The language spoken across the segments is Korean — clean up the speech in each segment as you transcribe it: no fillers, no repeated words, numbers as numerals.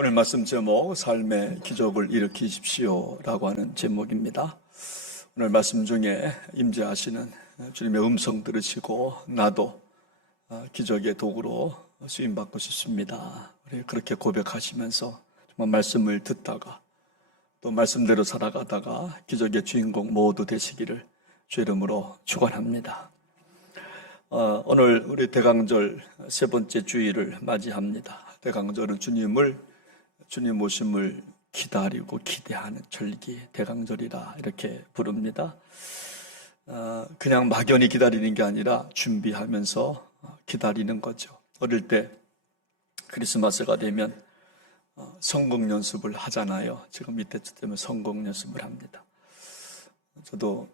오늘 말씀 제목 삶의 기적을 일으키십시오 라고 하는 제목입니다. 오늘 말씀 중에 임재하시는 주님의 음성 들으시고 나도 기적의 도구로 쓰임받고 싶습니다. 우리 그렇게 고백하시면서 정말 말씀을 듣다가 또 말씀대로 살아가다가 기적의 주인공 모두 되시기를 주 이름으로 축원합니다. 오늘 우리 대강절 세 번째 주일을 맞이합니다. 대강절은 주님 오심을 기다리고 기대하는 절기 대강절이라 이렇게 부릅니다. 그냥 막연히 기다리는 게 아니라 준비하면서 기다리는 거죠. 어릴 때 크리스마스가 되면 성곡 연습을 하잖아요. 지금 이때쯤 되면 성곡 연습을 합니다. 저도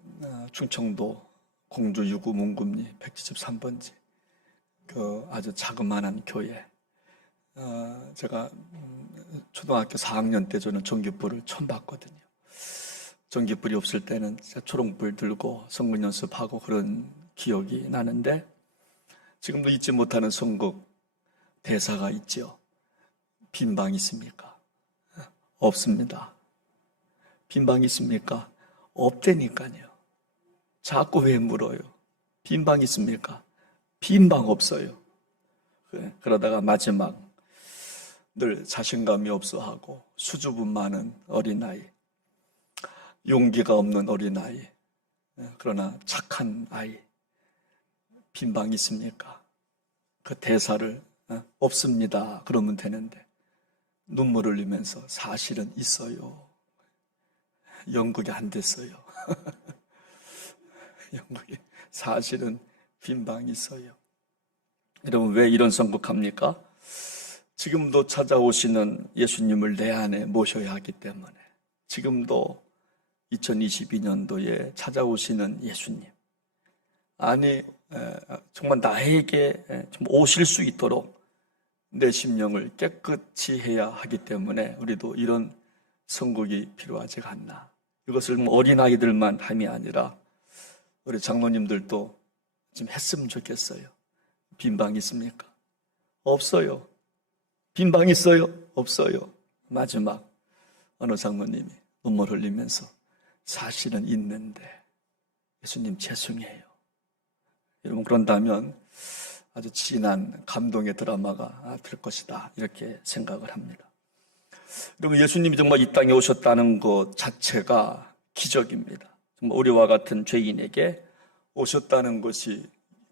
충청도 공주 유구 문금리 173번지 그 아주 자그마한 교회, 제가 초등학교 4학년 때 저는 전기불을 처음 봤거든요. 전기불이 없을 때는 초롱불 들고 성곡 연습하고 그런 기억이 나는데, 지금도 잊지 못하는 선곡 대사가 있죠. 빈 방 있습니까? 없습니다. 빈 방 있습니까? 없다니까요. 자꾸 왜 물어요? 빈 방 있습니까? 빈 방 없어요. 그러다가 마지막 늘 자신감이 없어하고 수줍음 많은 어린아이, 용기가 없는 어린아이, 그러나 착한 아이, 빈 방 있습니까? 그 대사를 없습니다 그러면 되는데 눈물 흘리면서 사실은 있어요. 연극이 안 됐어요. 연극이 사실은 빈 방이 있어요. 여러분, 왜 이런 선곡합니까? 지금도 찾아오시는 예수님을 내 안에 모셔야 하기 때문에, 지금도 2022년도에 찾아오시는 예수님, 아니 정말 나에게 좀 오실 수 있도록 내 심령을 깨끗이 해야 하기 때문에 우리도 이런 선곡이 필요하지 않나. 이것을 어린아이들만 함이 아니라 우리 장로님들도 좀 했으면 좋겠어요. 빈방 있습니까? 없어요. 빈방 있어요? 없어요. 마지막 어느 장로님이 눈물 흘리면서 사실은 있는데 예수님 죄송해요. 여러분, 그런다면 아주 진한 감동의 드라마가 될 것이다 이렇게 생각을 합니다. 여러분, 예수님이 정말 이 땅에 오셨다는 것 자체가 기적입니다. 정말 우리와 같은 죄인에게 오셨다는 것이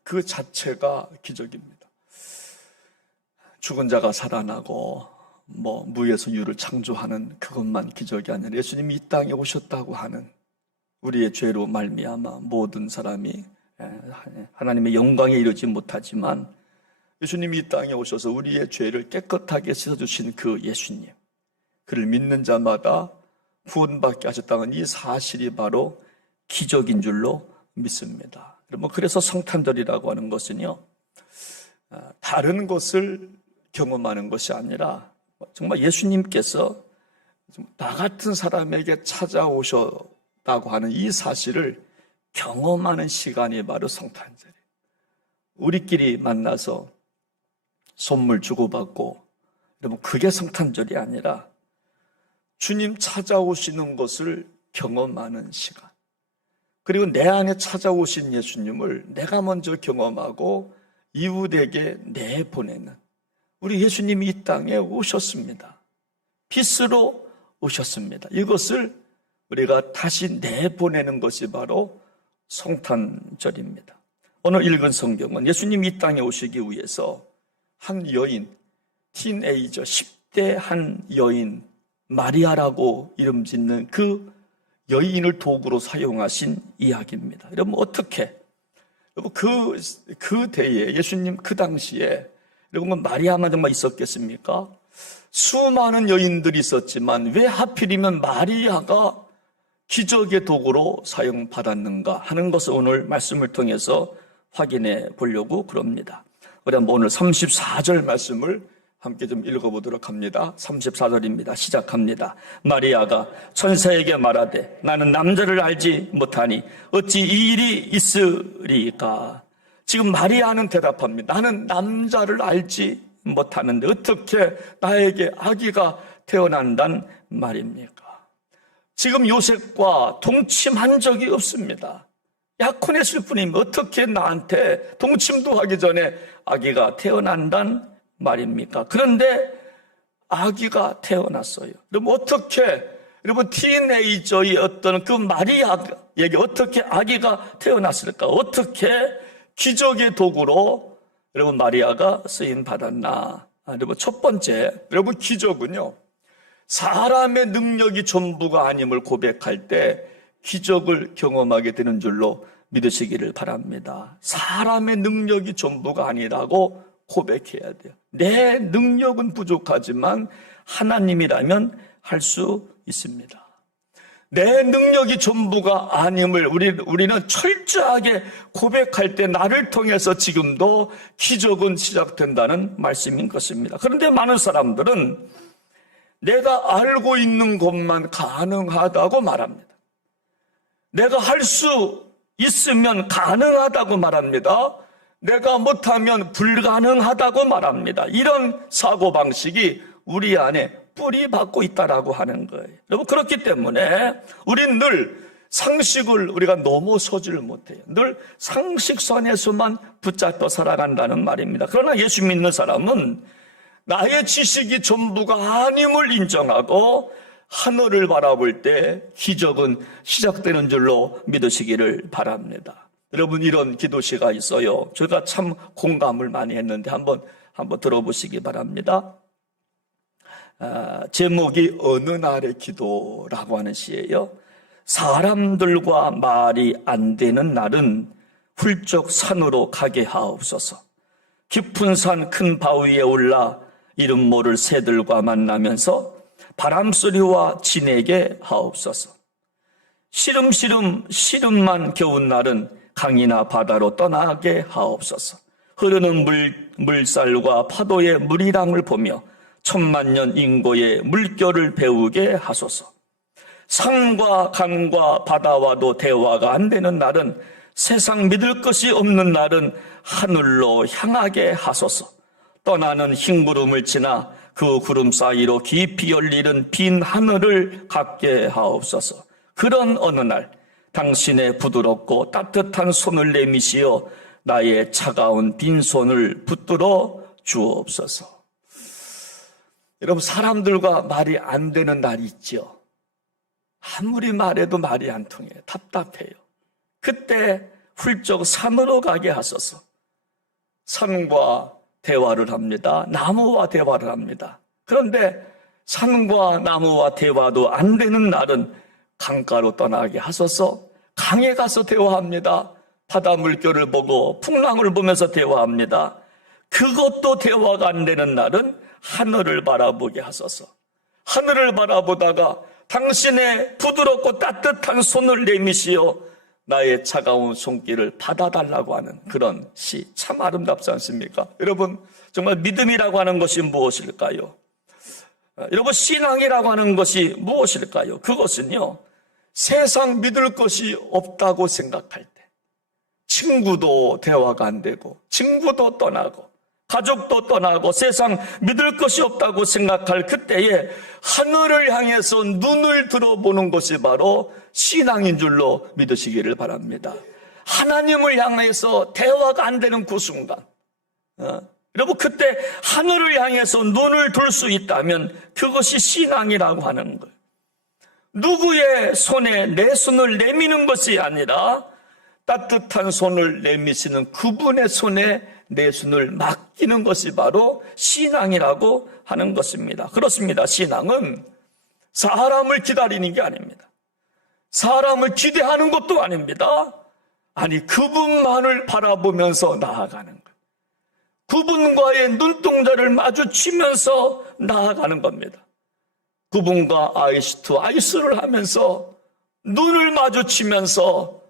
그 자체가 기적입니다. 죽은 자가 살아나고 무에서 유를 창조하는 그것만 기적이 아니라 예수님이 이 땅에 오셨다고 하는, 우리의 죄로 말미암아 모든 사람이 하나님의 영광에 이르지 못하지만 예수님이 이 땅에 오셔서 우리의 죄를 깨끗하게 씻어주신 그 예수님, 그를 믿는 자마다 구원받게 하셨다는 이 사실이 바로 기적인 줄로 믿습니다. 그래서 성탄절이라고 하는 것은요, 다른 것을 경험하는 것이 아니라 정말 예수님께서 나 같은 사람에게 찾아오셨다고 하는 이 사실을 경험하는 시간이 바로 성탄절이에요. 우리끼리 만나서 선물 주고받고, 여러분, 그게 성탄절이 아니라 주님 찾아오시는 것을 경험하는 시간, 그리고 내 안에 찾아오신 예수님을 내가 먼저 경험하고 이웃에게 내보내는, 우리 예수님이 이 땅에 오셨습니다. 빛으로 오셨습니다. 이것을 우리가 다시 내보내는 것이 바로 성탄절입니다. 오늘 읽은 성경은 예수님이 이 땅에 오시기 위해서 한 여인, 티네이저 10대 한 여인, 마리아라고 이름 짓는 그 여인을 도구로 사용하신 이야기입니다. 여러분, 어떻게, 여러분, 그 때에 예수님 그 당시에 여러분, 마리아만 정말 있었겠습니까? 수많은 여인들이 있었지만 왜 하필이면 마리아가 기적의 도구로 사용받았는가 하는 것을 오늘 말씀을 통해서 확인해 보려고 그럽니다. 우리 한번 오늘 34절 말씀을 함께 좀 읽어보도록 합니다. 34절입니다. 시작합니다. 마리아가 천사에게 말하되 나는 남자를 알지 못하니 어찌 이 일이 있으리까. 지금 마리아는 대답합니다. 나는 남자를 알지 못하는데 어떻게 나에게 아기가 태어난단 말입니까? 지금 요셉과 동침한 적이 없습니다. 약혼했을 뿐이면 어떻게 나한테 동침도 하기 전에 아기가 태어난단 말입니까? 그런데 아기가 태어났어요. 여러분 어떻게, 여러분 티네이저의 어떤 그 마리아에게 어떻게 아기가 태어났을까? 어떻게 기적의 도구로 여러분 마리아가 쓰임 받았나? 여러분 첫 번째, 여러분 기적은요, 사람의 능력이 전부가 아님을 고백할 때 기적을 경험하게 되는 줄로 믿으시기를 바랍니다. 사람의 능력이 전부가 아니라고 고백해야 돼요. 내 능력은 부족하지만 하나님이라면 할 수 있습니다. 내 능력이 전부가 아님을 우리는 철저하게 고백할 때 나를 통해서 지금도 기적은 시작된다는 말씀인 것입니다. 그런데 많은 사람들은 내가 알고 있는 것만 가능하다고 말합니다. 내가 할 수 있으면 가능하다고 말합니다. 내가 못하면 불가능하다고 말합니다. 이런 사고방식이 우리 안에 뿌리 박고 있다라고 하는 거예요. 여러분 그렇기 때문에 우리는 늘 상식을 우리가 넘어서지를 못해요. 늘 상식선에서만 붙잡혀 살아간다는 말입니다. 그러나 예수 믿는 사람은 나의 지식이 전부가 아님을 인정하고 하늘을 바라볼 때 기적은 시작되는 줄로 믿으시기를 바랍니다. 여러분 이런 기도시가 있어요. 제가 참 공감을 많이 했는데 한번 들어보시기 바랍니다. 제목이 어느 날의 기도라고 하는 시예요. 사람들과 말이 안 되는 날은 훌쩍 산으로 가게 하옵소서. 깊은 산 큰 바위에 올라 이름 모를 새들과 만나면서 바람소리와 지내게 하옵소서. 시름만 겨운 날은 강이나 바다로 떠나게 하옵소서. 흐르는 물살과 파도의 물이랑을 보며 천만년 인고의 물결을 배우게 하소서. 산과 강과 바다와도 대화가 안 되는 날은, 세상 믿을 것이 없는 날은 하늘로 향하게 하소서. 떠나는 흰 구름을 지나 그 구름 사이로 깊이 열리는 빈 하늘을 갖게 하옵소서. 그런 어느 날 당신의 부드럽고 따뜻한 손을 내미시어 나의 차가운 빈손을 붙들어 주옵소서. 여러분 사람들과 말이 안 되는 날이 있죠. 아무리 말해도 말이 안 통해요. 답답해요. 그때 훌쩍 산으로 가게 하소서. 산과 대화를 합니다. 나무와 대화를 합니다. 그런데 산과 나무와 대화도 안 되는 날은 강가로 떠나게 하소서. 강에 가서 대화합니다. 바다 물결을 보고 풍랑을 보면서 대화합니다. 그것도 대화가 안 되는 날은 하늘을 바라보게 하소서. 하늘을 바라보다가 당신의 부드럽고 따뜻한 손을 내미시어 나의 차가운 손길을 받아달라고 하는 그런 시, 참 아름답지 않습니까? 여러분 정말 믿음이라고 하는 것이 무엇일까요? 여러분 신앙이라고 하는 것이 무엇일까요? 그것은요, 세상 믿을 것이 없다고 생각할 때, 친구도 대화가 안 되고 친구도 떠나고 가족도 떠나고 세상 믿을 것이 없다고 생각할 그때에 하늘을 향해서 눈을 들어보는 것이 바로 신앙인 줄로 믿으시기를 바랍니다. 하나님을 향해서 대화가 안 되는 그 순간, 여러분 그때 하늘을 향해서 눈을 둘 수 있다면 그것이 신앙이라고 하는 거예요. 누구의 손에 내 손을 내미는 것이 아니라 따뜻한 손을 내미시는 그분의 손에 내 손을 맡기는 것이 바로 신앙이라고 하는 것입니다. 그렇습니다. 신앙은 사람을 기다리는 게 아닙니다. 사람을 기대하는 것도 아닙니다. 아니, 그분만을 바라보면서 나아가는 거예요. 그분과의 눈동자를 마주치면서 나아가는 겁니다. 그분과 아이스 투 아이스를 하면서 눈을 마주치면서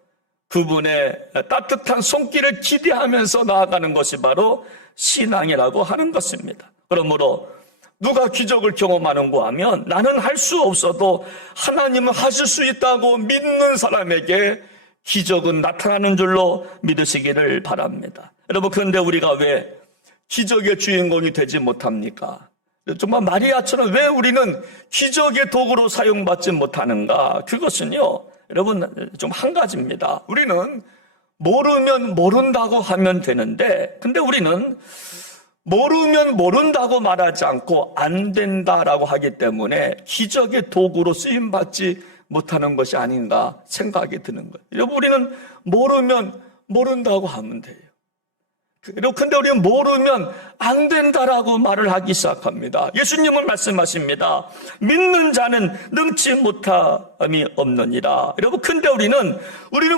그분의 따뜻한 손길을 기대하면서 나아가는 것이 바로 신앙이라고 하는 것입니다. 그러므로 누가 기적을 경험하는가 하면 나는 할 수 없어도 하나님은 하실 수 있다고 믿는 사람에게 기적은 나타나는 줄로 믿으시기를 바랍니다. 여러분 그런데 우리가 왜 기적의 주인공이 되지 못합니까? 정말 마리아처럼 왜 우리는 기적의 도구로 사용받지 못하는가? 그것은요, 여러분, 좀 한 가지입니다. 우리는 모르면 모른다고 하면 되는데, 근데 우리는 모르면 모른다고 말하지 않고 안 된다라고 하기 때문에 기적의 도구로 쓰임받지 못하는 것이 아닌가 생각이 드는 거예요. 여러분, 우리는 모르면 모른다고 하면 돼요. 근데 우리는 모르면 안 된다라고 말을 하기 시작합니다. 예수님은 말씀하십니다. 믿는 자는 능치 못함이 없느니라. 여러분, 근데 우리는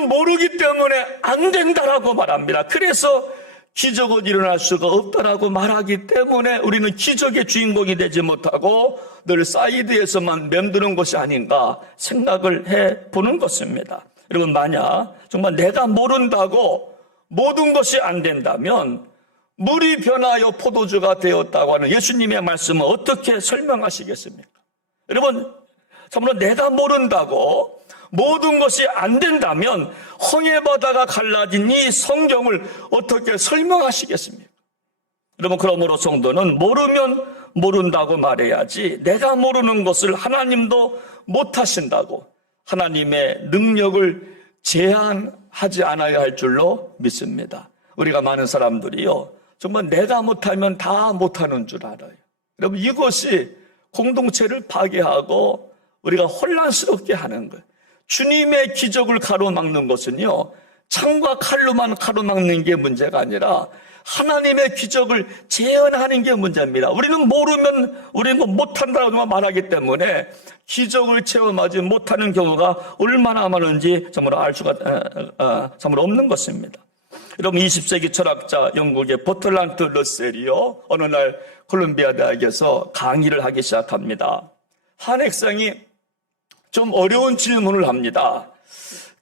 모르기 때문에 안 된다라고 말합니다. 그래서 기적은 일어날 수가 없다라고 말하기 때문에 우리는 기적의 주인공이 되지 못하고 늘 사이드에서만 맴드는 것이 아닌가 생각을 해보는 것입니다. 여러분, 만약 정말 내가 모른다고 모든 것이 안 된다면 물이 변하여 포도주가 되었다고 하는 예수님의 말씀은 어떻게 설명하시겠습니까? 여러분, 참으로 내가 모른다고 모든 것이 안 된다면 홍해바다가 갈라진 이 성경을 어떻게 설명하시겠습니까? 여러분, 그러므로 성도는 모르면 모른다고 말해야지 내가 모르는 것을 하나님도 못하신다고 하나님의 능력을 제한하지 않아야 할 줄로 믿습니다. 우리가 많은 사람들이요, 정말 내가 못하면 다 못하는 줄 알아요. 여러분, 이것이 공동체를 파괴하고 우리가 혼란스럽게 하는 거예요. 주님의 기적을 가로막는 것은요, 창과 칼로만 가로막는 게 문제가 아니라 하나님의 기적을 재현하는 게 문제입니다. 우리는 모르면 우리는 못한다고 말하기 때문에 기적을 체험하지 못하는 경우가 얼마나 많은지 정말 알 수가 정말 없는 것입니다. 여러분, 20세기 철학자 영국의 버틀란트 러셀이요, 어느 날 콜ум비아 대학에서 강의를 하기 시작합니다. 한 학생이 좀 어려운 질문을 합니다.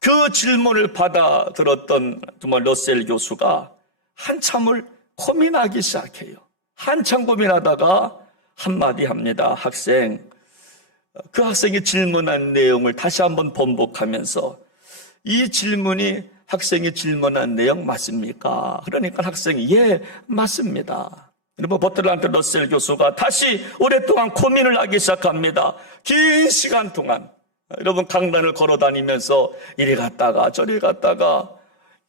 그 질문을 받아 들었던 정말 러셀 교수가 한참을 고민하기 시작해요. 한참 고민하다가 한마디 합니다. 그 학생이 질문한 내용을 다시 한번 번복하면서 이 질문이 학생이 질문한 내용 맞습니까? 그러니까 학생이 예, 맞습니다. 여러분, 버틀란트 러셀 교수가 다시 오랫동안 고민을 하기 시작합니다. 긴 시간 동안 여러분, 강단을 걸어다니면서 이리 갔다가 저리 갔다가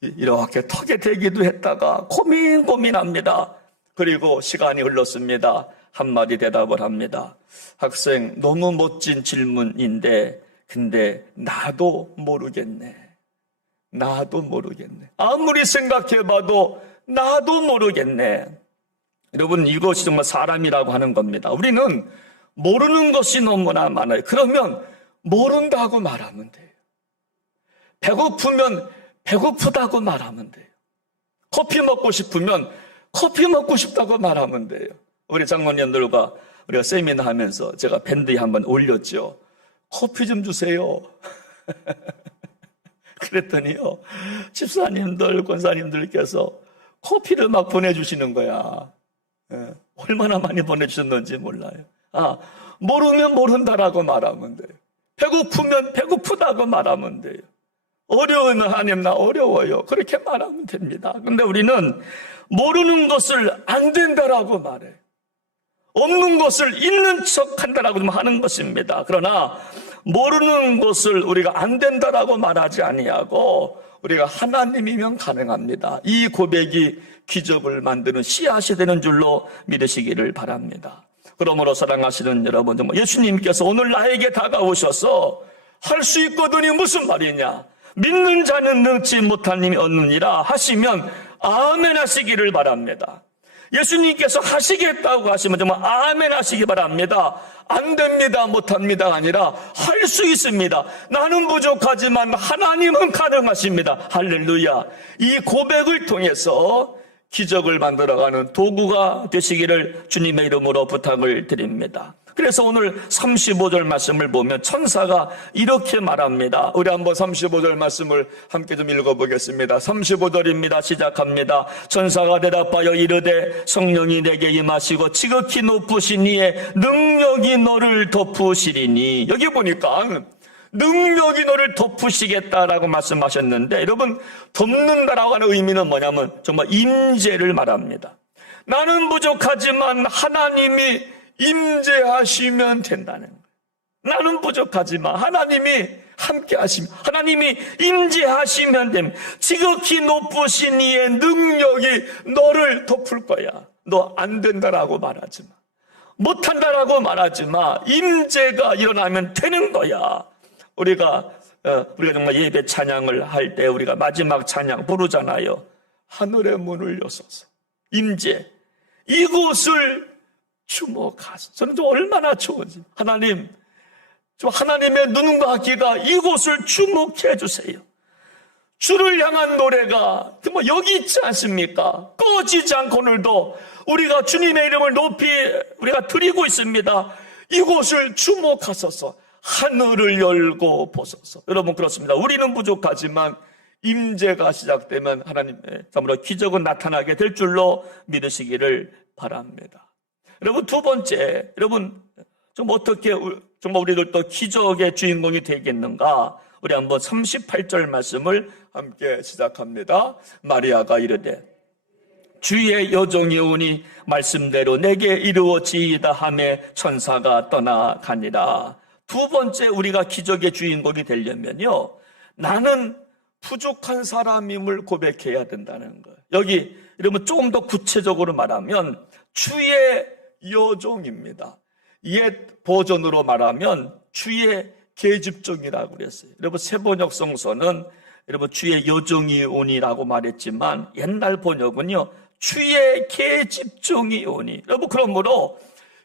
이렇게 턱에 대기도 했다가 고민합니다. 그리고 시간이 흘렀습니다. 한마디 대답을 합니다. 학생, 너무 멋진 질문인데 근데 나도 모르겠네. 아무리 생각해봐도 나도 모르겠네. 여러분, 이것이 정말 사람이라고 하는 겁니다. 우리는 모르는 것이 너무나 많아요. 그러면 모른다고 말하면 돼요. 배고프면 배고프다고 말하면 돼요. 커피 먹고 싶으면 커피 먹고 싶다고 말하면 돼요. 우리 장로님들과 우리가 세미나 하면서 제가 밴드에 한번 올렸죠. 커피 좀 주세요. 그랬더니요, 집사님들, 권사님들께서 커피를 막 보내주시는 거야. 얼마나 많이 보내주셨는지 몰라요. 모르면 모른다라고 말하면 돼요. 배고프면 배고프다고 말하면 돼요. 어려우면 하나님 나 어려워요. 그렇게 말하면 됩니다. 근데 우리는 모르는 것을 안 된다라고 말해요. 없는 것을 있는 척 한다라고 하는 것입니다. 그러나 모르는 것을 우리가 안 된다라고 말하지 아니하고 우리가 하나님이면 가능합니다. 이 고백이 기적을 만드는 씨앗이 되는 줄로 믿으시기를 바랍니다. 그러므로 사랑하시는 여러분, 예수님께서 오늘 나에게 다가오셔서 할 수 있거든이 무슨 말이냐? 믿는 자는 능치 못한 힘이 얻느니라 하시면 아멘 하시기를 바랍니다. 예수님께서 하시겠다고 하시면 정말 아멘 하시기 바랍니다. 안 됩니다, 못합니다가 아니라 할 수 있습니다. 나는 부족하지만 하나님은 가능하십니다. 할렐루야. 이 고백을 통해서 기적을 만들어가는 도구가 되시기를 주님의 이름으로 부탁을 드립니다. 그래서 오늘 35절 말씀을 보면 천사가 이렇게 말합니다. 우리 한번 35절 말씀을 함께 좀 읽어보겠습니다. 35절입니다. 시작합니다. 천사가 대답하여 이르되 성령이 내게 임하시고 지극히 높으신 이의 능력이 너를 덮으시리니. 여기 보니까 능력이 너를 덮으시겠다라고 말씀하셨는데, 여러분, 덮는다라고 하는 의미는 뭐냐면 정말 임재를 말합니다. 나는 부족하지만 하나님이 임재하시면 된다는 거예요. 나는 부족하지만 하나님이 함께 하시면, 하나님이 임재하시면 됩니다. 지극히 높으신 이의 능력이 너를 덮을 거야. 너 안 된다라고 말하지 마. 못한다라고 말하지 마. 임재가 일어나면 되는 거야. 우리가 정말 예배 찬양을 할 때 우리가 마지막 찬양 부르잖아요. 하늘의 문을 여소서. 임재. 이곳을 주목하소서. 저는 좀 얼마나 좋은지. 하나님, 좀 하나님의 눈과 귀가 이곳을 주목해 주세요. 주를 향한 노래가 뭐 여기 있지 않습니까? 꺼지지 않고 오늘도 우리가 주님의 이름을 높이 우리가 드리고 있습니다. 이곳을 주목하소서. 하늘을 열고 보소서. 여러분, 그렇습니다. 우리는 부족하지만 임재가 시작되면 하나님의 참으로 기적은 나타나게 될 줄로 믿으시기를 바랍니다. 여러분, 두 번째, 여러분 좀 어떻게 정말 우리들도 기적의 주인공이 되겠는가? 우리 한번 38절 말씀을 함께 시작합니다. 마리아가 이르되 주의 여종이 오니 말씀대로 내게 이루어지이다 하매 천사가 떠나가니라. 두 번째 우리가 기적의 주인공이 되려면요, 나는 부족한 사람임을 고백해야 된다는 거예요. 여기 이러면 조금 더 구체적으로 말하면 주의 여종입니다. 옛 버전으로 말하면 주의 계집종이라고 그랬어요. 여러분, 새번역 성서는 여러분 주의 여종이 오니라고 말했지만 옛날 번역은요 주의 계집종이 오니. 여러분, 그러므로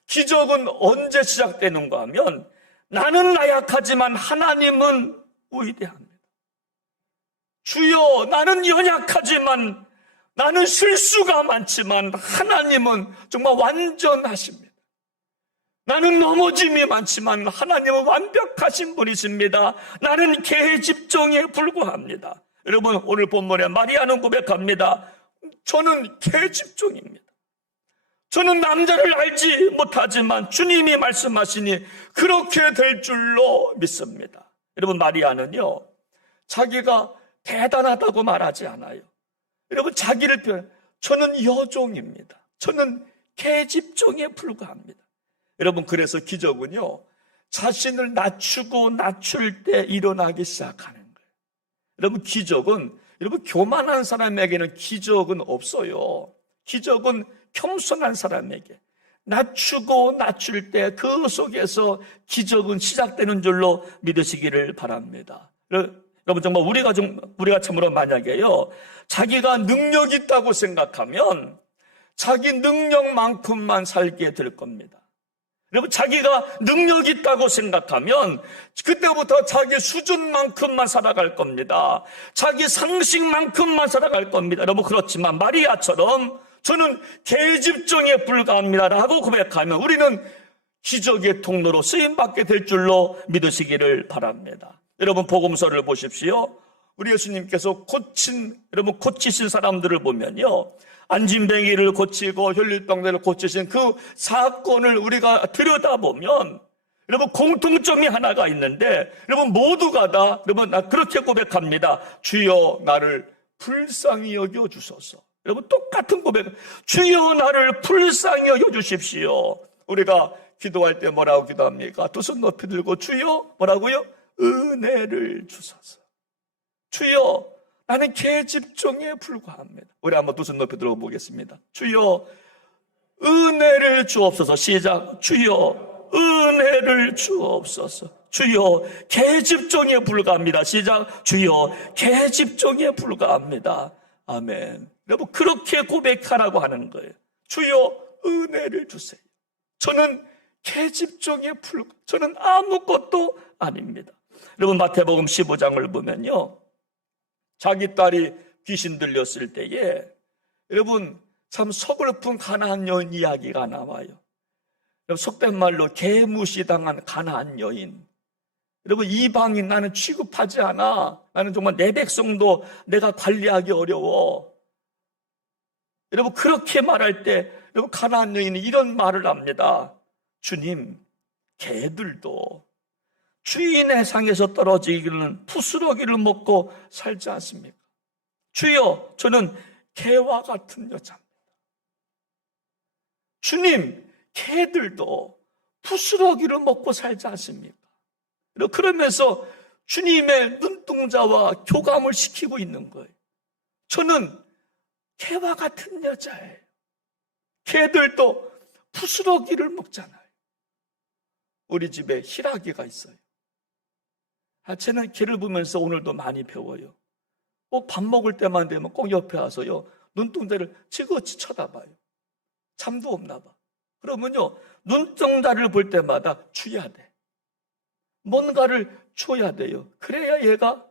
기적은 언제 시작되는가 하면 나는 나약하지만 하나님은 위대합니다. 주여, 나는 연약하지만, 나는 실수가 많지만 하나님은 정말 완전하십니다. 나는 넘어짐이 많지만 하나님은 완벽하신 분이십니다. 나는 계집종에 불과합니다. 여러분, 오늘 본문에 마리아는 고백합니다. 저는 계집종입니다. 저는 남자를 알지 못하지만 주님이 말씀하시니 그렇게 될 줄로 믿습니다. 여러분, 마리아는요 자기가 대단하다고 말하지 않아요. 여러분, 자기를 표현, 저는 여종입니다. 저는 계집종에 불과합니다. 여러분, 그래서 기적은요 자신을 낮추고 낮출 때 일어나기 시작하는 거예요. 여러분, 기적은, 여러분, 교만한 사람에게는 기적은 없어요. 기적은 겸손한 사람에게 낮추고 낮출 때 그 속에서 기적은 시작되는 줄로 믿으시기를 바랍니다. 여러분, 정말 우리가 참으로 만약에요 자기가 능력이 있다고 생각하면 자기 능력만큼만 살게 될 겁니다. 여러분, 자기가 능력이 있다고 생각하면 그때부터 자기 수준만큼만 살아갈 겁니다. 자기 상식만큼만 살아갈 겁니다. 여러분, 그렇지만 마리아처럼 저는 계집종에 불과합니다라고 고백하면 우리는 기적의 통로로 쓰임받게 될 줄로 믿으시기를 바랍니다. 여러분, 복음서를 보십시오. 우리 예수님께서 고치신 사람들을 보면요 안진뱅이를 고치고 혈류병들을 고치신 그 사건을 우리가 들여다보면 여러분 공통점이 하나가 있는데, 여러분 모두가 다 여러분 나 그렇게 고백합니다. 주여 나를 불쌍히 여겨 주소서. 여러분, 똑같은 고백. 주여 나를 불쌍히 여겨 주십시오. 우리가 기도할 때 뭐라고 기도합니까? 두 손 높이 들고 주여 뭐라고요? 은혜를 주소서. 주여 나는 계집종에 불과합니다. 우리 한번 두 손 높이 들어보겠습니다. 주여 은혜를 주옵소서. 시작. 주여 은혜를 주옵소서. 주여 계집종에 불과합니다. 시작. 주여 계집종에 불과합니다. 아멘. 여러분, 그렇게 고백하라고 하는 거예요. 주여 은혜를 주세요. 저는 계집종에 불과, 저는 아무것도 아닙니다. 여러분, 마태복음 15장을 보면요 자기 딸이 귀신 들렸을 때에 여러분 참 서글픈 가나안 여인 이야기가 나와요. 여러분, 속된 말로 개무시당한 가나안 여인. 여러분, 이방인 나는 취급하지 않아. 나는 정말 내 백성도 내가 관리하기 어려워. 여러분, 그렇게 말할 때 여러분 가나안 여인이 이런 말을 합니다. 주님, 개들도 주인의 상에서 떨어지기는 부스러기를 먹고 살지 않습니까? 주여, 저는 개와 같은 여자입니다. 주님, 개들도 부스러기를 먹고 살지 않습니까? 그러면서 주님의 눈동자와 교감을 시키고 있는 거예요. 저는 개와 같은 여자예요. 개들도 부스러기를 먹잖아요. 우리 집에 희라기가 있어요. 저는 개를 보면서 오늘도 많이 배워요. 꼭 밥 먹을 때만 되면 꼭 옆에 와서요, 눈동자를 지그치 쳐다봐요. 잠도 없나 봐. 그러면요, 눈동자를 볼 때마다 줘야 돼. 뭔가를 줘야 돼요. 그래야 얘가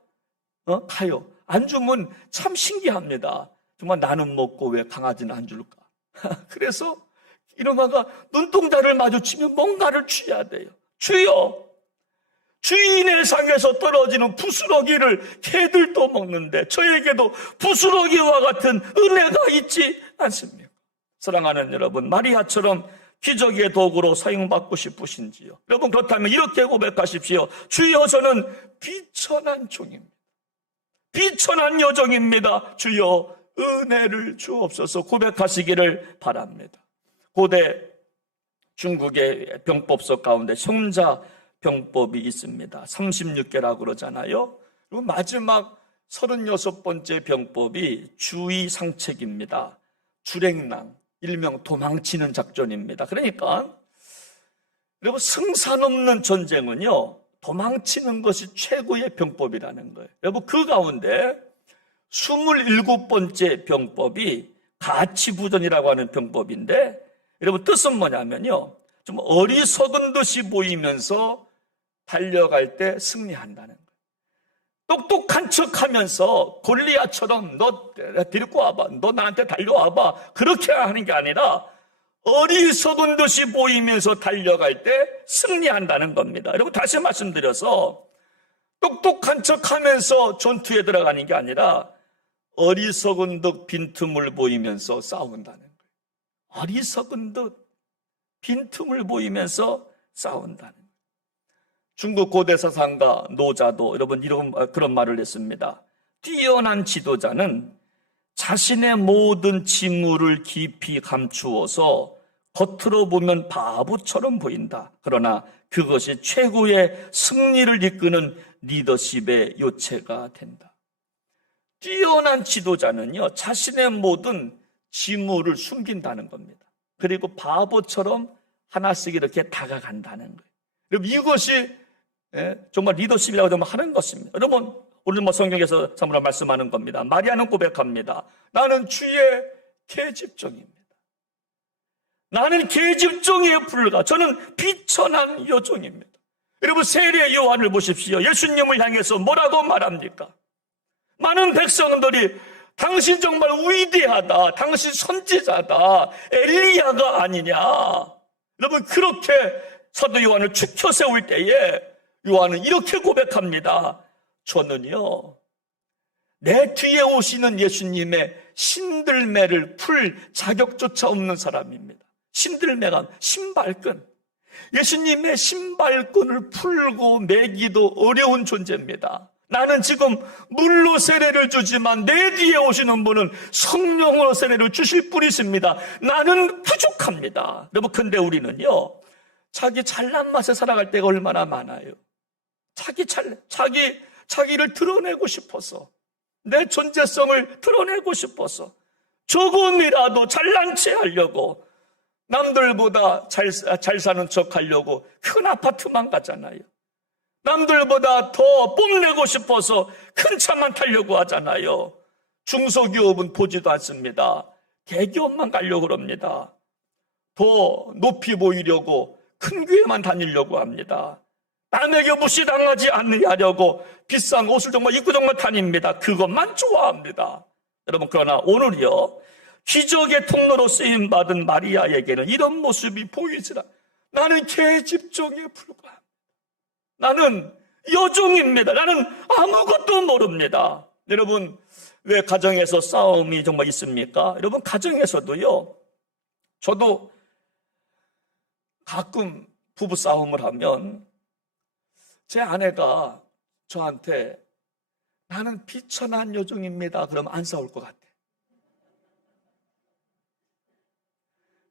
가요. 안 주면 참 신기합니다. 정말 나는 먹고 왜 강아지는 안 줄까? 그래서 이놈아가 눈동자를 마주치면 뭔가를 줘야 돼요. 주여, 주인의 상에서 떨어지는 부스러기를 개들도 먹는데 저에게도 부스러기와 같은 은혜가 있지 않습니까? 사랑하는 여러분, 마리아처럼 기적의 도구로 사용받고 싶으신지요? 여러분, 그렇다면 이렇게 고백하십시오. 주여, 저는 비천한 종입니다. 비천한 여종입니다. 주여, 은혜를 주옵소서. 고백하시기를 바랍니다. 고대 중국의 병법서 가운데 성자 병법이 있습니다. 36개라고 그러잖아요. 그리고 마지막 36번째 병법이 주의상책입니다. 주랭랑, 일명 도망치는 작전입니다. 그러니까 여러분, 승산 없는 전쟁은요, 도망치는 것이 최고의 병법이라는 거예요. 여러분, 그 가운데 27번째 병법이 가치부전이라고 하는 병법인데, 여러분, 뜻은 뭐냐면요, 좀 어리석은 듯이 보이면서 달려갈 때 승리한다는 거예요. 똑똑한 척하면서 골리앗처럼 너 데리고 와봐, 너 나한테 달려와봐, 그렇게 하는 게 아니라 어리석은 듯이 보이면서 달려갈 때 승리한다는 겁니다. 여러분, 다시 말씀드려서 똑똑한 척하면서 전투에 들어가는 게 아니라 어리석은 듯 빈틈을 보이면서 싸운다는 거예요. 어리석은 듯 빈틈을 보이면서 싸운다는 거예요. 중국 고대 사상가 노자도 여러분 그런 말을 했습니다. 뛰어난 지도자는 자신의 모든 직무를 깊이 감추어서 겉으로 보면 바보처럼 보인다. 그러나 그것이 최고의 승리를 이끄는 리더십의 요체가 된다. 뛰어난 지도자는요, 자신의 모든 직무를 숨긴다는 겁니다. 그리고 바보처럼 하나씩 이렇게 다가간다는 거예요. 여러분, 이것이 정말 리더십이라고 좀 하는 것입니다. 여러분, 오늘 성경에서 사무라 말씀하는 겁니다. 마리아는 고백합니다. 나는 주의 계집종입니다. 나는 계집종에 불과, 저는 비천한 여종입니다. 여러분, 세례 요한을 보십시오. 예수님을 향해서 뭐라고 말합니까? 많은 백성들이 당신 정말 위대하다, 당신 선지자다, 엘리야가 아니냐. 여러분, 그렇게 사도 요한을 추켜 세울 때에 요한은 이렇게 고백합니다. 저는요, 내 뒤에 오시는 예수님의 신들매를 풀 자격조차 없는 사람입니다. 신들매가 신발끈, 예수님의 신발끈을 풀고 매기도 어려운 존재입니다. 나는 지금 물로 세례를 주지만 내 뒤에 오시는 분은 성령으로 세례를 주실 분이십니다. 나는 부족합니다. 여러분, 근데 우리는요, 자기 잘난 맛에 살아갈 때가 얼마나 많아요. 자기를 드러내고 싶어서, 내 존재성을 드러내고 싶어서 조금이라도 잘난 체 하려고, 남들보다 잘 사는 척 하려고 큰 아파트만 가잖아요. 남들보다 더 뽐내고 싶어서 큰 차만 타려고 하잖아요. 중소기업은 보지도 않습니다. 대기업만 가려고 합니다. 더 높이 보이려고 큰 교회만 다니려고 합니다. 남에게 무시당하지 않으려고 비싼 옷을 정말 입고 정말 다닙니다. 그것만 좋아합니다. 여러분, 그러나 오늘이요, 기적의 통로로 쓰임받은 마리아에게는 이런 모습이 보이질 않아요. 나는 계집종에 불과합니다. 나는 여종입니다. 나는 아무것도 모릅니다. 여러분, 왜 가정에서 싸움이 정말 있습니까? 여러분, 가정에서도요, 저도 가끔 부부싸움을 하면 제 아내가 저한테 나는 비천한 여종입니다. 그러면 안 싸울 것 같아.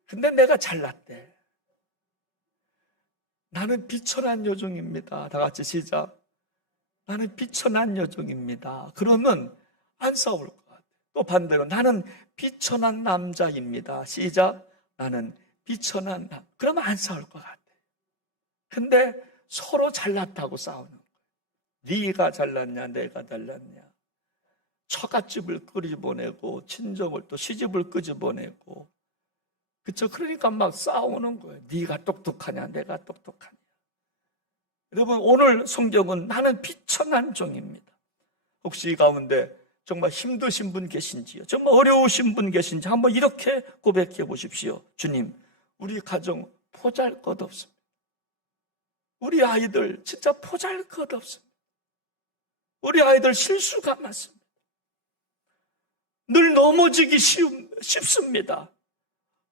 근데 내가 잘났대. 나는 비천한 여종입니다. 다 같이 시작. 나는 비천한 여종입니다. 그러면 안 싸울 것 같아. 또 반대로 나는 비천한 남자입니다. 시작. 나는 비천한 그러면 안 싸울 것 같아. 근데 서로 잘났다고 싸우는 거예요. 네가 잘났냐 내가 잘났냐. 처갓집을 끄집어내고 친정을 또 시집을 끄집어내고 그쵸? 그러니까 막 싸우는 거예요. 네가 똑똑하냐 내가 똑똑하냐. 여러분 오늘 성경은 나는 비천한 종입니다. 혹시 이 가운데 정말 힘드신 분 계신지요? 정말 어려우신 분 계신지 한번 이렇게 고백해 보십시오. 주님, 우리 가정 보잘것없습니다. 우리 아이들 진짜 보잘것없습니다. 우리 아이들 실수가 많습니다. 늘 넘어지기 쉽습니다.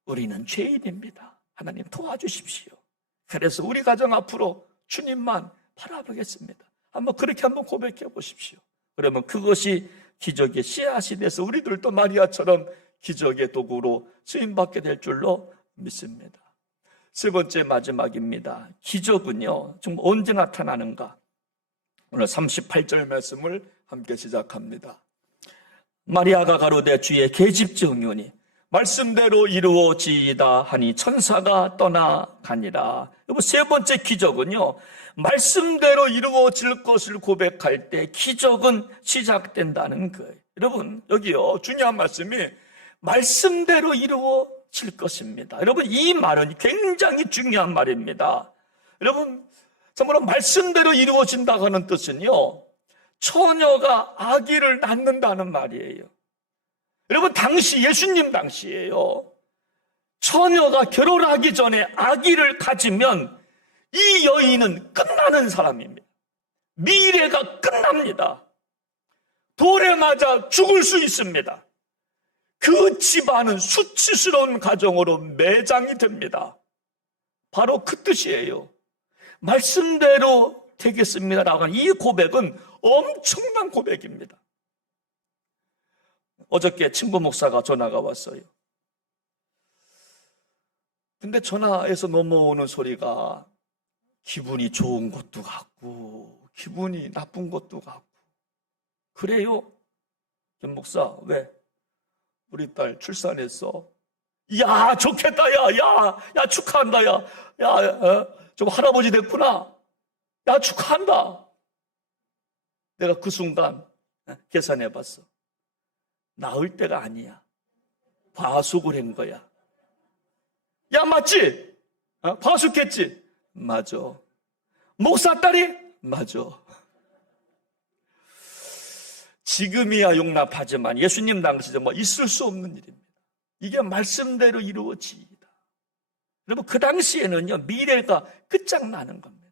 우리는 죄인입니다. 하나님 도와주십시오. 그래서 우리 가정 앞으로 주님만 바라보겠습니다. 그렇게 한번 고백해 보십시오. 그러면 그것이 기적의 씨앗이 돼서 우리들도 마리아처럼 기적의 도구로 쓰임받게 될 줄로 믿습니다. 세 번째 마지막입니다. 기적은요, 정말 언제 나타나는가? 오늘 38절 말씀을 함께 시작합니다. 마리아가 가로되 주의 계집정윤이 말씀대로 이루어지이다 하니 천사가 떠나가니라. 여러분 세 번째 기적은요, 말씀대로 이루어질 것을 고백할 때 기적은 시작된다는 거예요. 여러분 여기요 중요한 말씀이 말씀대로 이루어질 것입니다. 여러분 이 말은 굉장히 중요한 말입니다. 여러분 정말로 말씀대로 이루어진다고 하는 뜻은요, 처녀가 아기를 낳는다는 말이에요. 여러분 당시 예수님 당시에요, 처녀가 결혼하기 전에 아기를 가지면 이 여인은 끝나는 사람입니다. 미래가 끝납니다. 돌에 맞아 죽을 수 있습니다. 그 집안은 수치스러운 가정으로 매장이 됩니다. 바로 그 뜻이에요. 말씀대로 되겠습니다라고 하는 이 고백은 엄청난 고백입니다. 어저께 친구 목사가 전화가 왔어요. 근데 전화에서 넘어오는 소리가 기분이 좋은 것도 같고 기분이 나쁜 것도 같고 그래요? 김 목사 왜? 우리 딸 출산했어. 야 좋겠다. 야 축하한다. 좀 할아버지 됐구나. 야 축하한다. 내가 그 순간 계산해 봤어. 낳을 때가 아니야. 과숙을 한 거야. 야 맞지? 과숙했지? 맞아. 목사 딸이? 맞아. 지금이야 용납하지만 예수님 당시에 있을 수 없는 일입니다. 이게 말씀대로 이루어지이다. 여러분 그 당시에는요 미래가 끝장나는 겁니다.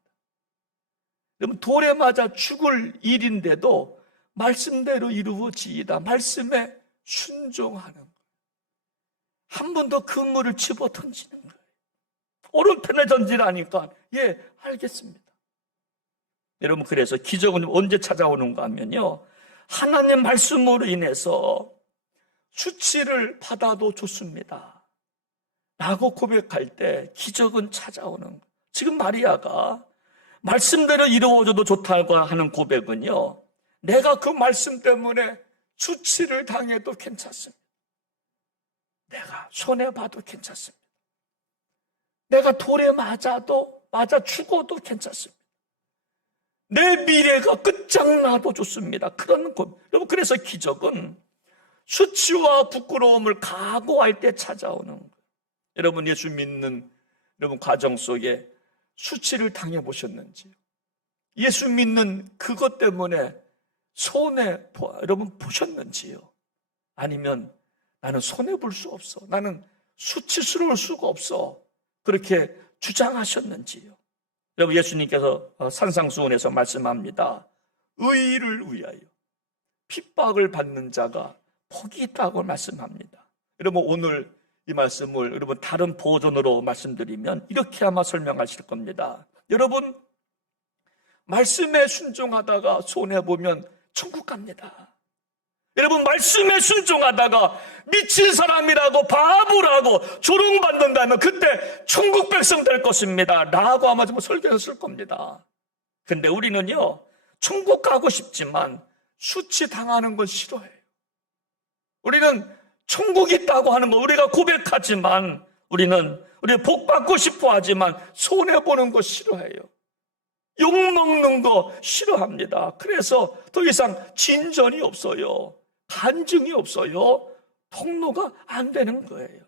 여러분 돌에 맞아 죽을 일인데도 말씀대로 이루어지이다. 말씀에 순종하는 거예요. 한 번 더 그물을 집어 던지는 거예요. 오른편에 던지라니까 알겠습니다. 여러분 그래서 기적은 언제 찾아오는가 하면요, 하나님 말씀으로 인해서 수치를 받아도 좋습니다 라고 고백할 때 기적은 찾아오는 거예요. 지금 마리아가 말씀대로 이루어져도 좋다고 하는 고백은요, 내가 그 말씀 때문에 수치를 당해도 괜찮습니다. 내가 손해봐도 괜찮습니다. 내가 돌에 맞아 죽어도 괜찮습니다. 내 미래가 끝장나도 좋습니다. 그런 것. 여러분 그래서 기적은 수치와 부끄러움을 각오할 때 찾아오는 거예요. 여러분 예수 믿는 여러분 가정 속에 수치를 당해보셨는지요? 예수 믿는 그것 때문에 여러분 보셨는지요? 아니면 나는 손해볼 수 없어, 나는 수치스러울 수가 없어, 그렇게 주장하셨는지요? 여러분 예수님께서 산상수훈에서 말씀합니다. 의를 위하여 핍박을 받는 자가 복이 있다고 말씀합니다. 여러분 오늘 이 말씀을 여러분 다른 버전으로 말씀드리면 이렇게 아마 설명하실 겁니다. 여러분 말씀에 순종하다가 손해보면 천국 갑니다. 여러분, 말씀에 순종하다가 미친 사람이라고 바보라고 조롱받는다면 그때 천국 백성 될 것입니다 라고 아마 좀 설교했을 겁니다. 근데 우리는요, 천국 가고 싶지만 수치당하는 건 싫어해요. 우리는 천국이 있다고 하는 거 우리가 고백하지만 우리 복 받고 싶어 하지만 손해보는 거 싫어해요. 욕먹는 거 싫어합니다. 그래서 더 이상 진전이 없어요. 간증이 없어요. 통로가 안 되는 거예요.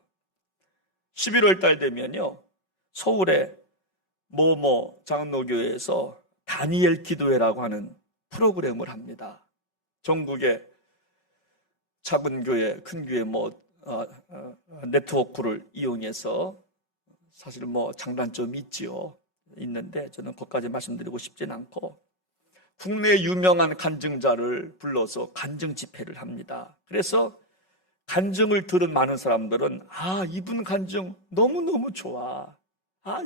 11월 달 되면요, 서울의 모모 장로교회에서 다니엘 기도회라고 하는 프로그램을 합니다. 전국의 작은 교회, 큰 교회 네트워크를 이용해서 사실 장단점이 있지요. 있는데 저는 거기까지 말씀드리고 싶진 않고, 국내 유명한 간증자를 불러서 간증 집회를 합니다. 그래서 간증을 들은 많은 사람들은 이분 간증 너무너무 좋아.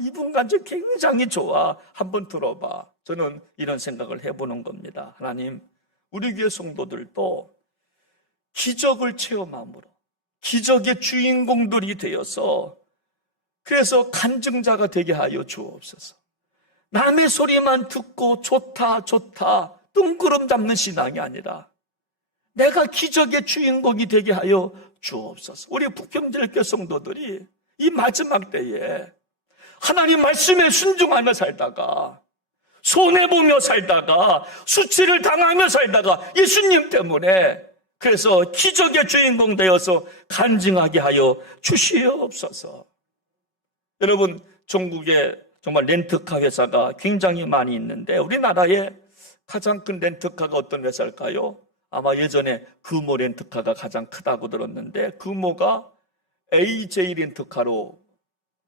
이분 간증 굉장히 좋아. 한번 들어봐. 저는 이런 생각을 해보는 겁니다. 하나님, 우리 교회 성도들도 기적을 체험함으로 기적의 주인공들이 되어서 그래서 간증자가 되게 하여 주옵소서. 남의 소리만 듣고 좋다 뜬구름 잡는 신앙이 아니라 내가 기적의 주인공이 되게 하여 주옵소서. 우리 북평제일교회 성도들이 이 마지막 때에 하나님 말씀에 순종하며 살다가 손해보며 살다가 수치를 당하며 살다가 예수님 때문에 그래서 기적의 주인공 되어서 간증하게 하여 주시옵소서. 여러분, 전국에 정말 렌트카 회사가 굉장히 많이 있는데 우리나라에 가장 큰 렌트카가 어떤 회사일까요? 아마 예전에 금호 렌트카가 가장 크다고 들었는데 금호가 AJ 렌트카로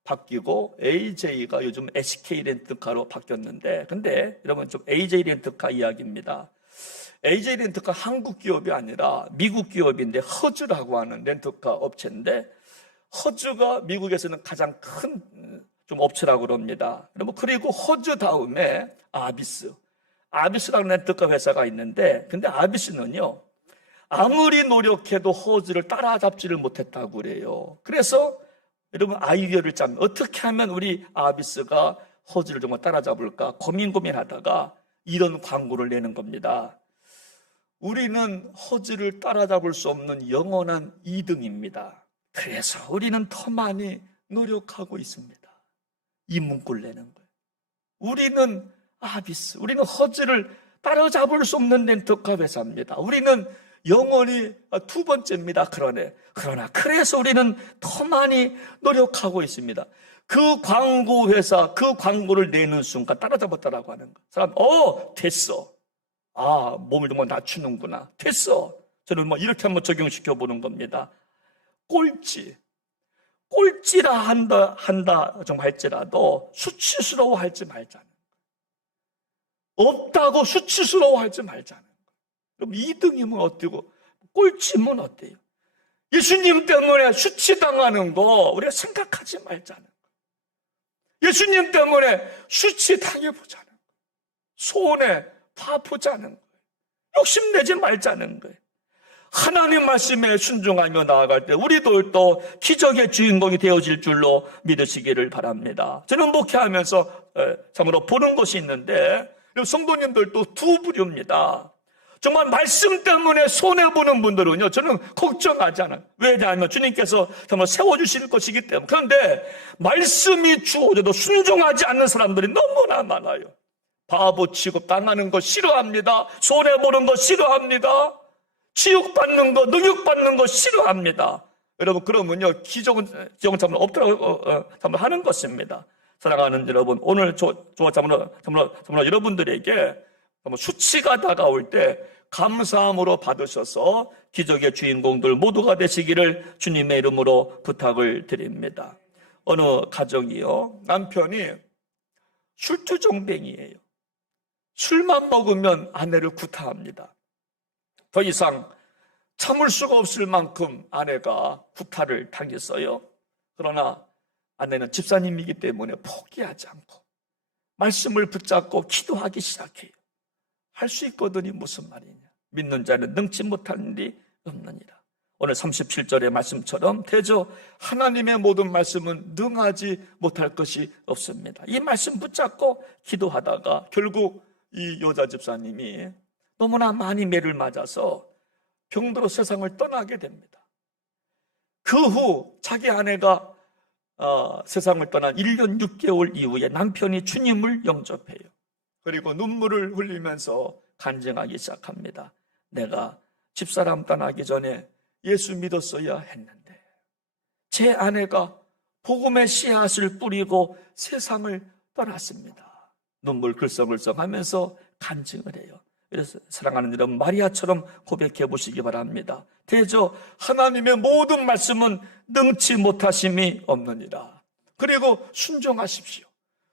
바뀌고 AJ가 요즘 SK 렌트카로 바뀌었는데, 근데 여러분 좀 AJ 렌트카 이야기입니다. AJ 렌트카 한국 기업이 아니라 미국 기업인데 허즈라고 하는 렌트카 업체인데, 허즈가 미국에서는 가장 큰 좀 업체라고 그럽니다. 그리고 허즈 다음에 아비스라는 렌트카 회사가 있는데, 근데 아비스는요, 아무리 노력해도 허즈를 따라잡지를 못했다고 그래요. 그래서 여러분 아이디어를 짜면 어떻게 하면 우리 아비스가 허즈를 정말 따라잡을까 고민하다가 이런 광고를 내는 겁니다. 우리는 허즈를 따라잡을 수 없는 영원한 2등입니다. 그래서 우리는 더 많이 노력하고 있습니다. 이 문구를 내는 거예요. 우리는 우리는 허즈를 따라잡을 수 없는 렌터카 회사입니다. 우리는 영원히 두 번째입니다. 그러나 그래서 우리는 더 많이 노력하고 있습니다. 그 광고 회사, 그 광고를 내는 순간 따라잡았다라고 하는 거예요. 사람, 됐어. 몸을 좀 낮추는구나. 됐어. 저는 이렇게 한번 적용시켜 보는 겁니다. 꼴찌라 한다 정말 할지라도 수치스러워 할지 말자는 거예요. 없다고 수치스러워 할지 말자는 거예요. 그럼 2등이면 어때고 꼴찌면 어때요? 예수님 때문에 수치당하는 거 우리가 생각하지 말자는 거예요. 예수님 때문에 수치당해보자는 거예요. 손해 봐보자는 거예요. 욕심내지 말자는 거예요. 하나님 말씀에 순종하며 나아갈 때 우리도 또 기적의 주인공이 되어질 줄로 믿으시기를 바랍니다. 저는 목회하면서 참으로 보는 것이 있는데, 성도님들도 두 부류입니다. 정말 말씀 때문에 손해보는 분들은요, 저는 걱정하지 않아요. 왜냐하면 주님께서 정말 세워주실 것이기 때문에. 그런데 말씀이 주어져도 순종하지 않는 사람들이 너무나 많아요. 바보 취급 당하는 거 싫어합니다. 손해보는 거 싫어합니다. 치욕받는 거, 능욕받는 거 싫어합니다. 여러분, 그러면요, 기적은 참으로 없더라고 참으로 하는 것입니다. 사랑하는 여러분, 오늘 참으로 여러분들에게 수치가 다가올 때 감사함으로 받으셔서 기적의 주인공들 모두가 되시기를 주님의 이름으로 부탁을 드립니다. 어느 가정이요, 남편이 술주정뱅이에요. 술만 먹으면 아내를 구타합니다. 더 이상 참을 수가 없을 만큼 아내가 구타를 당했어요. 그러나 아내는 집사님이기 때문에 포기하지 않고 말씀을 붙잡고 기도하기 시작해요. 할 수 있거든요. 무슨 말이냐. 믿는 자는 능치 못한 일이 없느니라. 오늘 37절의 말씀처럼 대저 하나님의 모든 말씀은 능하지 못할 것이 없습니다. 이 말씀 붙잡고 기도하다가 결국 이 여자 집사님이 너무나 많이 매를 맞아서 병들어 세상을 떠나게 됩니다. 그 후 자기 아내가 세상을 떠난 1년 6개월 이후에 남편이 주님을 영접해요. 그리고 눈물을 흘리면서 간증하기 시작합니다. 내가 집사람 떠나기 전에 예수 믿었어야 했는데 제 아내가 복음의 씨앗을 뿌리고 세상을 떠났습니다. 눈물 글썽글썽하면서 간증을 해요. 그래서 사랑하는 여러분, 마리아처럼 고백해 보시기 바랍니다. 대저 하나님의 모든 말씀은 능치 못하심이 없느니라. 그리고 순종하십시오.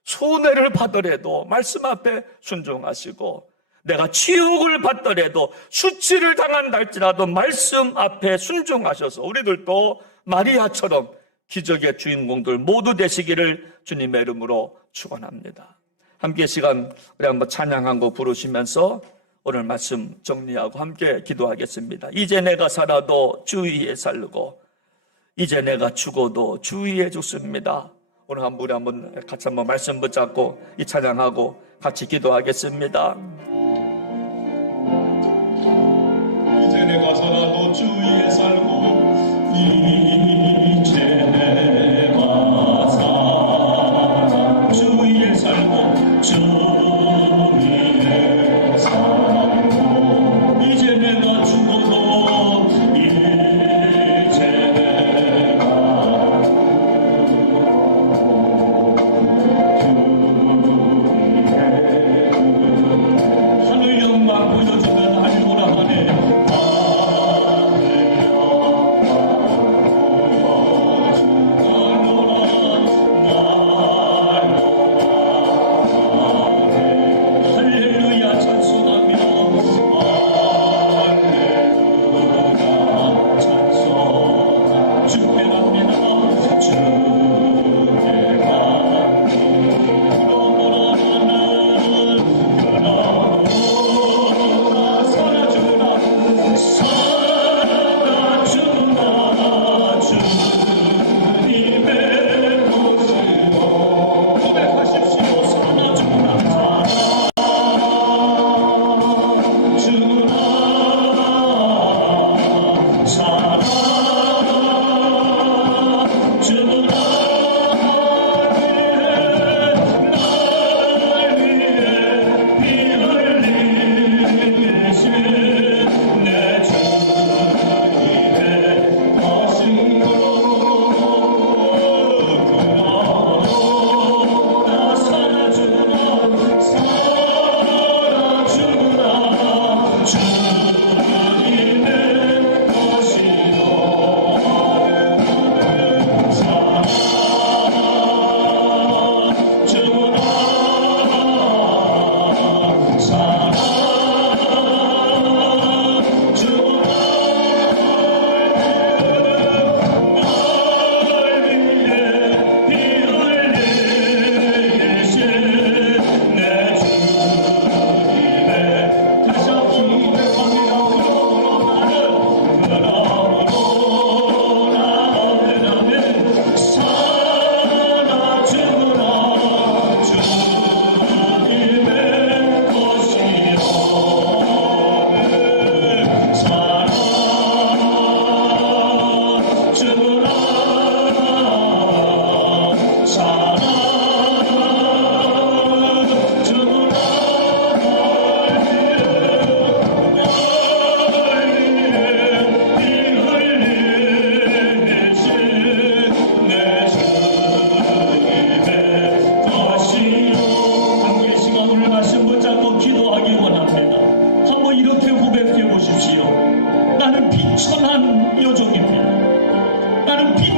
손해를 받더라도 말씀 앞에 순종하시고, 내가 치욕을 받더라도 수치를 당한다 할지라도 말씀 앞에 순종하셔서 우리들도 마리아처럼 기적의 주인공들 모두 되시기를 주님의 이름으로 축원합니다. 함께 시간 우리 한번 찬양 한 곡 부르시면서 오늘 말씀 정리하고 함께 기도하겠습니다. 이제 내가 살아도 주 위에 살고 이제 내가 죽어도 주 위에 죽습니다. 오늘 우리 한번 같이 한번 말씀 붙잡고 이 찬양하고 같이 기도하겠습니다. 이제 내가 살아도 주 위에 살고 이제 내가 살아 주 위에 살고 주 위에 살고 이제 내가 죽어도 이제 내가 하늘 영광 보여주면 알고라 하네.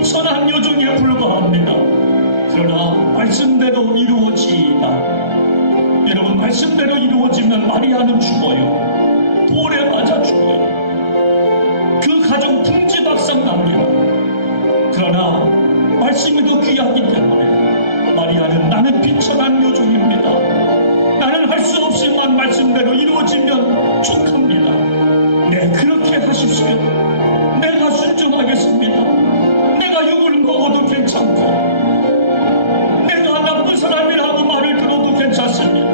비천한 요정에 불과합니다. 그러나 말씀대로 이루어지이다. 여러분, 말씀대로 이루어지면 마리아는 죽어요. 돌에 맞아 죽어요. 그 가정 풍지박산 납니다. 그러나 말씀이 더 귀하기 때문에 마리아는 나는 비천한 요정입니다. 나는 할 수 없지만 말씀대로 이루어지면 족합니다. 주시면 내가 순종하겠습니다. 내가 욕을 먹어도 괜찮고 내가 나쁜 사람이라고 말을 들어도 괜찮습니다.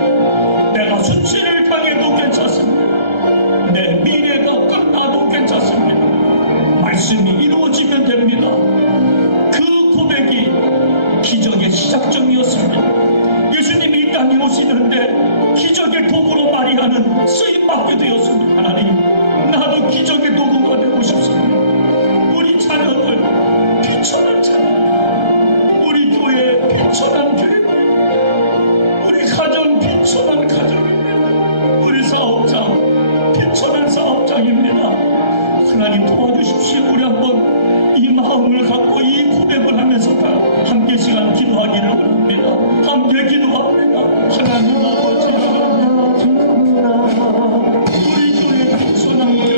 내가 수치를 당해도 괜찮습니다. 내 미래가 끝나도 괜찮습니다. 말씀이 이루어지면 됩니다. 그 고백이 기적의 시작점이었습니다. 예수님이 이 땅에 오시는데 기적의 도구로 마리아는 쓰임받게 되었습니다. 하나님, 나도 기적의 도구가 되고 싶습니다. 우리 자녀들 비천한 자녀, 우리 교회 비천한 교회, 우리 가정 비천한 가정입니다. 우리 사업장 비천한 사업장입니다. 하나님 도와주십시오. 우리 한번 이 마음을 갖고 이 고백을 하면서 함께 시간 기도하기를 원합니다. 함께 기도합니다. 하나님 아버지, 우리 교회 비천한 교회,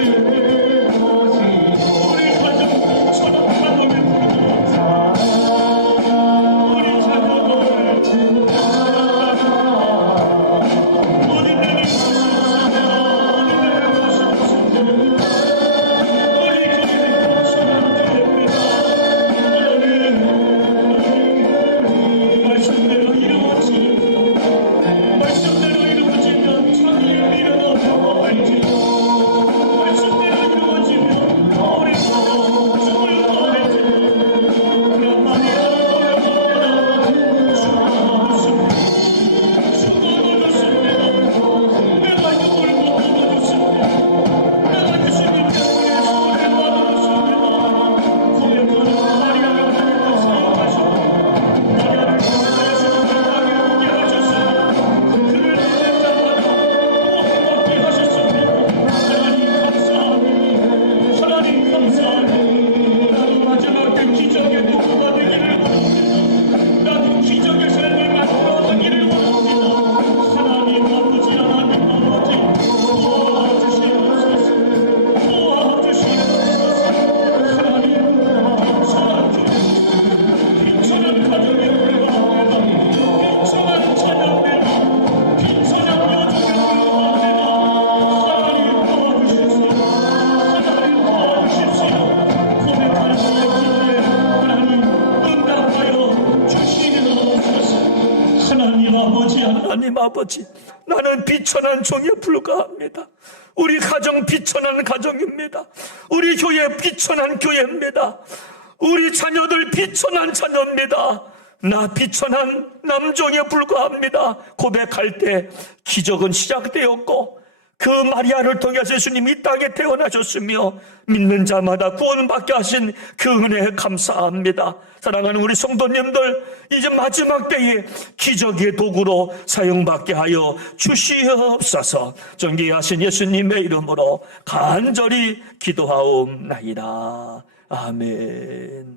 우리 가정 비천한 가정을 부르짖어 우리 자녀들 어린애를 말씀대로 이루어지면 천리의 미래가 더할지 말씀대로 이루어지면 오래 죽을 거할지 그런 말이 죽어놓습니다. 내가 욕을 먹어놓습니다. 내가 예수님 때문에 소리를 받아놓습니다. 고백하는 마리아를 하나님께 사용하시고 마리아를 예수님 땅에 오게 하셨습니다. 그를 보낼 자마다 구원받게 하셨습니다. 하나님 감사합니다. 하나님 감사합니다. 나도 마지막 때 기적의 도구가 되기를 원합니다. 나도 기적의 삶을 만들어가기를 원합니다. 하나님 아버지, 하나님 아버지, 도와주시옵소서. 도와주시옵소서. 하나님, 비천한 교회, 비천한 가정에 불과합니다. 비천한 자녀입니다. 비천한 여종에 불과합니다. 하나님 도와주십시오. 하나님 도와주십시오. 고백하는 기도에 하나님 응답하여 주시옵소서. 하나님 아버지, 하나님 아버지, 나는 비천한 종에 불과합니다. 우리 가정 비천한 가정입니다. 우리 교회 비천한 교회입니다. 우리 자녀들 비천한 자녀입니다. 나 비천한 남종에 불과합니다. 고백할 때 기적은 시작되었고 그 마리아를 통해서 예수님이 이 땅에 태어나셨으며 믿는 자마다 구원받게 하신 그 은혜에 감사합니다. 사랑하는 우리 성도님들, 이제 마지막 때에 기적의 도구로 사용받게 하여 주시옵소서. 존귀하신 예수님의 이름으로 간절히 기도하옵나이다. 아멘.